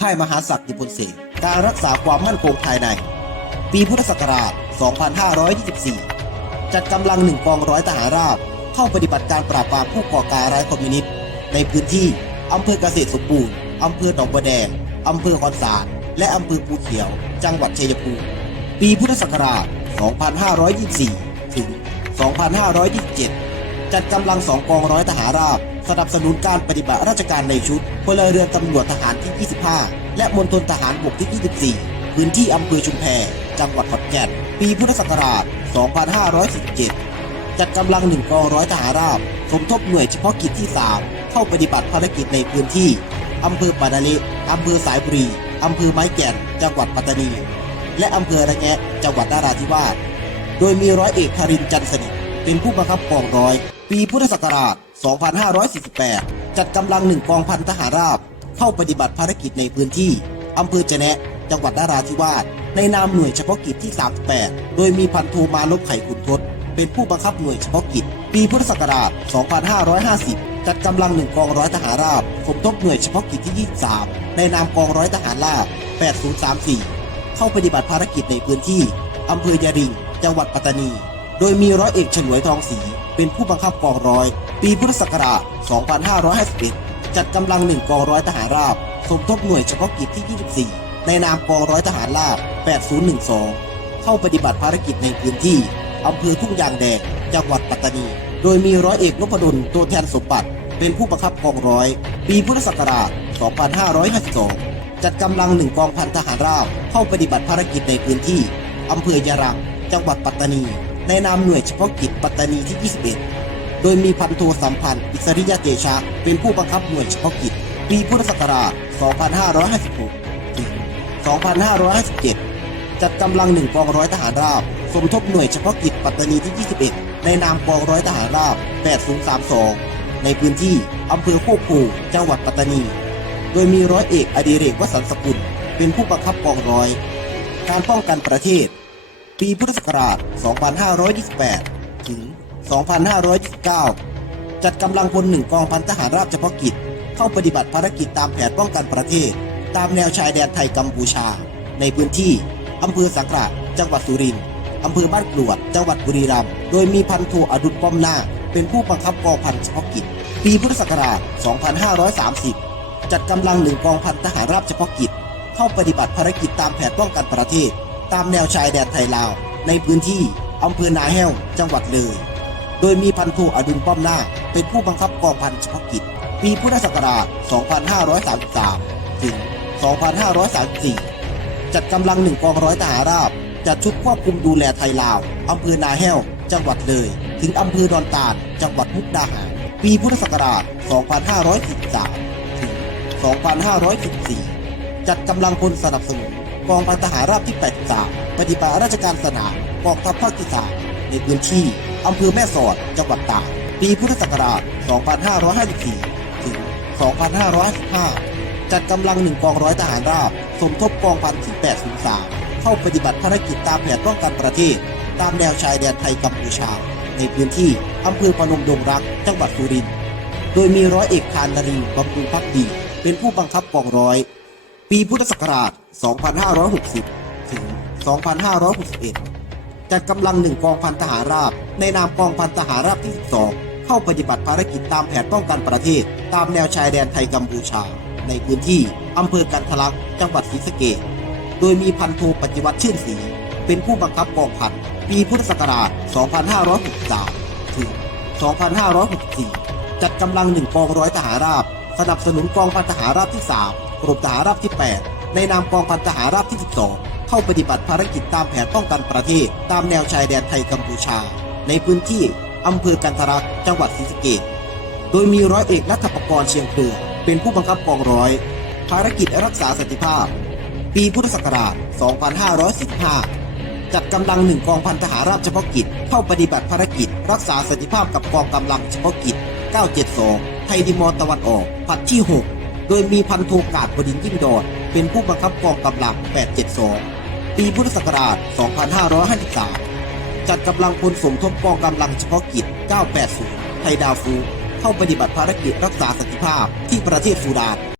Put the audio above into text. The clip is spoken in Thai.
ค่ายมหาศักดิ์นิพนธ์เสกการรักษาความมั่นคงภายใน ปีพุทธศักราช 2524 จัดกำลังหนึ่งกองร้อยทหารราบ เข้าปฏิบัติการปราบปรามผู้ก่อการร้ายคอมมิวนิสต์ ในพื้นที่อำเภอเกษตรสมบูรณ์อำเภอหนองบัวแดงอำเภอคอนสารและอำเภอภูเขียว จังหวัดชัยภูมิ ปีพุทธศักราช 2524 ถึง 2527 จัดกำลังสองกองร้อยทหารราบ สนับสนุนการปฏิบัติราชการในชุดพลเรือนตำรวจทหารที่ 25 และมณฑลทหารบกที่ 24 พื้นที่อำเภอชุมแพ จังหวัดขอนแก่น ปีพุทธศักราช 2547 จัดกำลังหนึ่งกองร้อยทหารราบ สมทบหน่วยเฉพาะกิจที่ 3 เข้าปฏิบัติภารกิจในพื้นที่อำเภอปานาลิอำเภอสายบุรี อำเภอไม้แก่น จังหวัดปัตตานี และอำเภอระแงะ จังหวัดนาราธิวาส โดยมีร้อยเอกคารินจันสนิทเป็นผู้บังคับกองร้อย ปีพุทธศักราช 2548 จัดกำลังหนึ่งกองพันทหารราบ เข้าปฏิบัติภารกิจในพื้นที่อำเภอจะแนะจังหวัดนาราธิวาสในนามหน่วยเฉพาะกิจที่ 38 โดยมีพันโทมานพไข่ขุนทศเป็นผู้บังคับหน่วยเฉพาะกิจ ปีพุทธศักราช 2550 จัดกำลังหนึ่งกองร้อยทหารราบสมทบหน่วยเฉพาะกิจที่ 23 ในนามกองร้อยทหารราบ 8034 เข้าปฏิบัติภารกิจในพื้นที่อำเภอยาริง จังหวัดปัตตานี โดยมีร้อยเอกฉลวยทองศรีเป็นผู้บังคับกองร้อย ปีพุทธศักราช 2551 จัดกำลังหนึ่งกองร้อยทหารราบ สมทบหน่วยเฉพาะกิจที่ 24 ในนามกองร้อยทหารราบ 8012 เข้าปฏิบัติภารกิจในพื้นที่อำเภอทุ่งยางแดง จังหวัดปัตตานี โดยมีร้อยเอกนพดลตัวแทนสมบัติ เป็นผู้บังคับกองร้อย ปีพุทธศักราช 2552 จัดกำลังหนึ่งกองพันทหารราบ เข้าปฏิบัติภารกิจในพื้นที่อำเภอยารัง จังหวัดปัตตานี ในนามหน่วยเฉพาะกิจปัตตานีที่ 21 โดยมีพันโทสัมพันธ์ อิสริยะเตชะ เป็นผู้บังคับหน่วยเฉพาะกิจ ปีพุทธศักราช 2556 ถึง 2557 จัดกำลังหนึ่งกองร้อยทหารราบ สมทบหน่วยเฉพาะกิจปัตตานีที่ 21 ในนามกองร้อยทหารราบ 8032 ในพื้นที่อำเภอโคกโพจังหวัดปัตตานี โดยมีร้อยเอกอดิเรกวสันสกุล เป็นผู้บังคับกองร้อย การป้องกันประเทศ ปีพุทธศักราช 2528 ถึง 2529 จัดกำลังพลหนึ่งกองพันทหารราบเฉพาะกิจ เข้าปฏิบัติภารกิจตามแผนป้องกันประเทศ ตามแนวชายแดนไทยกัมพูชา ในพื้นที่อำเภอสังขละจังหวัดสุรินทร์อำเภอบ้านกรวด จังหวัดบุรีรัมย์ โดยมีพันโทอดุลป้อมนาเป็นผู้บังคับกองพันเฉพาะกิจ ปีพุทธศักราช 2530 จัดกำลังหนึ่งกองพันทหารราบเฉพาะกิจ เข้าปฏิบัติภารกิจตามแผนป้องกันประเทศ ตามแนวชายแดนไทยลาว ในพื้นที่อำเภอนาแห้ว จังหวัดเลย โดยมีพันโทอดุลป้อมหน้า เป็นผู้บังคับกองพันเฉพาะกิจ ปีพุทธศักราช 2533 ถึง 2534 จัดกำลังหนึ่งกองร้อยทหารราบ จัดชุดควบคุมดูแลไทยลาวอำเภอนาแห้ว จังหวัดเลย ถึงอำเภอดอนตาล จังหวัดมุกดาหาร ปีพุทธศักราช 2543ถึง 2514 จัดกำลังพลสนับสนุน กองพันทหารราบที่ 83 ปฏิบัติราชการสนามกองทัพภาคที่3ในพื้นที่อำเภอแม่สอด จังหวัดตาก ปีพุทธศักราช 2554 ถึง 2555 จัดกำลังหนึ่งกองร้อยทหารราบ สมทบกองพันที่ 803 เข้าปฏิบัติภารกิจตามแผนป้องกันประเทศ ตามแนวชายแดนไทยกัมพูชา ในพื้นที่อำเภอพนมดงรัก จังหวัดสุรินทร์ โดยมีร้อยเอกคานนรินบำรุงพักดี เป็นผู้บังคับกองร้อย ปีพุทธศักราช 2560 ถึง 2561 จัดกำลังหนึ่งกองพันทหารราบ ในนามกองพันทหารราบที่ 12 เข้าปฏิบัติภารกิจตามแผนป้องกันประเทศ ตามแนวชายแดนไทยกัมพูชา ในพื้นที่อำเภอกันทะลักจังหวัดศรีสะเกษโดยมีพันโทปฏิวัติชื่นศรีเป็นผู้บังคับกองพันปีพุทธศักราช 2563 ถึง 2564 จัดกำลังหนึ่งกองร้อยทหารราบ สนับสนุนกองพันทหารราบที่ 3 กรมทหารราบที่ 8 ในนามกองพันทหารราบที่ 12 เข้าปฏิบัติภารกิจตามแผนป้องกันประเทศ ตามแนวชายแดนไทยกัมพูชา ในพื้นที่อำเภอกันทรักจังหวัดศรีสะเกษโดยมีร้อยเอกนัทปกรเชียงเครือ เป็นผู้บังคับกองร้อย ภารกิจรักษาสันติภาพ ปีพุทธศักราช 2545 จัดกำลังหนึ่งกองพันทหารราบเฉพาะกิจ เข้าปฏิบัติภารกิจ รักษาสันติภาพกับกองกำลังเฉพาะกิจ 972 ไทยดิมอร์ตะวันออกผัดที่ 6 โดยมีพันโทกาดบดินยิ่งดอน เป็นผู้บังคับกองกำลัง 872 ปีพุทธศักราช 2553 จัดกำลังพลสมทบกองกำลังเฉพาะกิจ 980 ไทยดาวฟู เข้าปฏิบัติภารกิจรักษาสันติภาพที่ประเทศสุดาน